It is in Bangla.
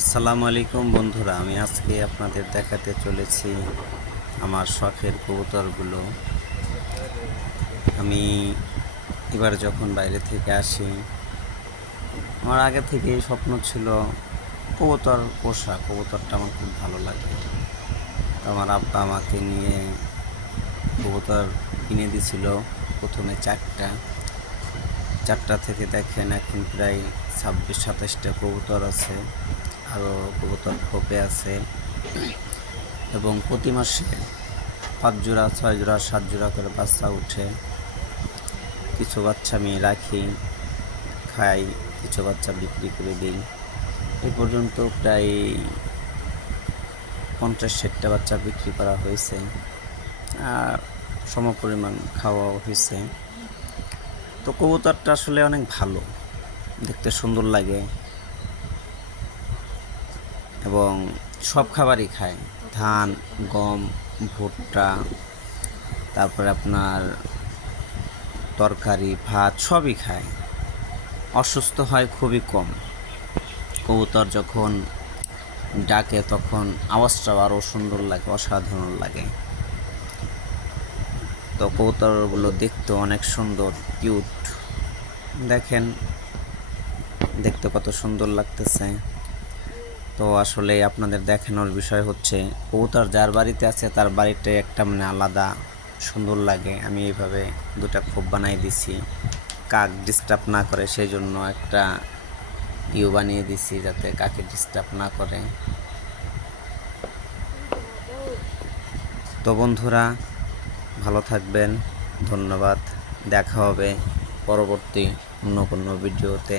আসসালামু আলাইকুম বন্ধুরা, আমি আজকে আপনাদের দেখাতে চলেছি আমার শখের কবুতরগুলো। আমি এবার যখন বাইরে থেকে আসি, আমার আগে থেকেই স্বপ্ন ছিল কবুতর পোষা, কবুতরটা আমার খুব ভালো লাগে। আমার আব্বা আমাকে নিয়ে কবুতর কিনে দিছিল প্রথমে চারটা। চারটা থেকে দেখেন এখন প্রায় ছাব্বিশ সাতাশটা কবুতর আছে। আরও কবুতর খোপে আছে। এবং প্রতি মাসে পাঁচ জোড়া, ছয় জোড়া, সাত জোড়া করে বাচ্চা উঠে। কিছু বাচ্চা আমি রাখি, খাই, কিছু বাচ্চা বিক্রি করে দিই। এ পর্যন্ত প্রায় পঞ্চাশ ষাটটা বাচ্চা বিক্রি করা হয়েছে। আর সমপরিমাণ খাওয়াও হয়েছে। তো কবুতরটা আসলে অনেক ভালো, দেখতে সুন্দর লাগে। এবং সব খাবারই খায়। ধান, গম, ভুট্টা, তারপরে আপনার তরকারি, ভাত সবই খায়। অসুস্থ হয় খুবই কম। কবুতর যখন ডাকে তখন আওয়াজটাও আরও সুন্দর লাগে, অসাধারণ লাগে। তো কবুতরগুলো দেখতে অনেক সুন্দর, কিউট। দেখেন, দেখতে কত সুন্দর লাগতেছে। তো আসলে আপনাদের দেখানোর বিষয় হচ্ছে, কবুতর যার বাড়িতে আছে তার বাড়িটাই একটা মানে আলাদা সুন্দর লাগে। আমি এইভাবে দুটা খোপ বানাই দিছি, কাক ডিস্টার্ব না করে সেই জন্য একটা ইউ বানিয়ে দিছি যাতে কাকে ডিস্টার্ব না করে। তো বন্ধুরা, ভালো থাকবেন, ধন্যবাদ, দেখা হবে পরবর্তী অন্য কোনো ভিডিওতে।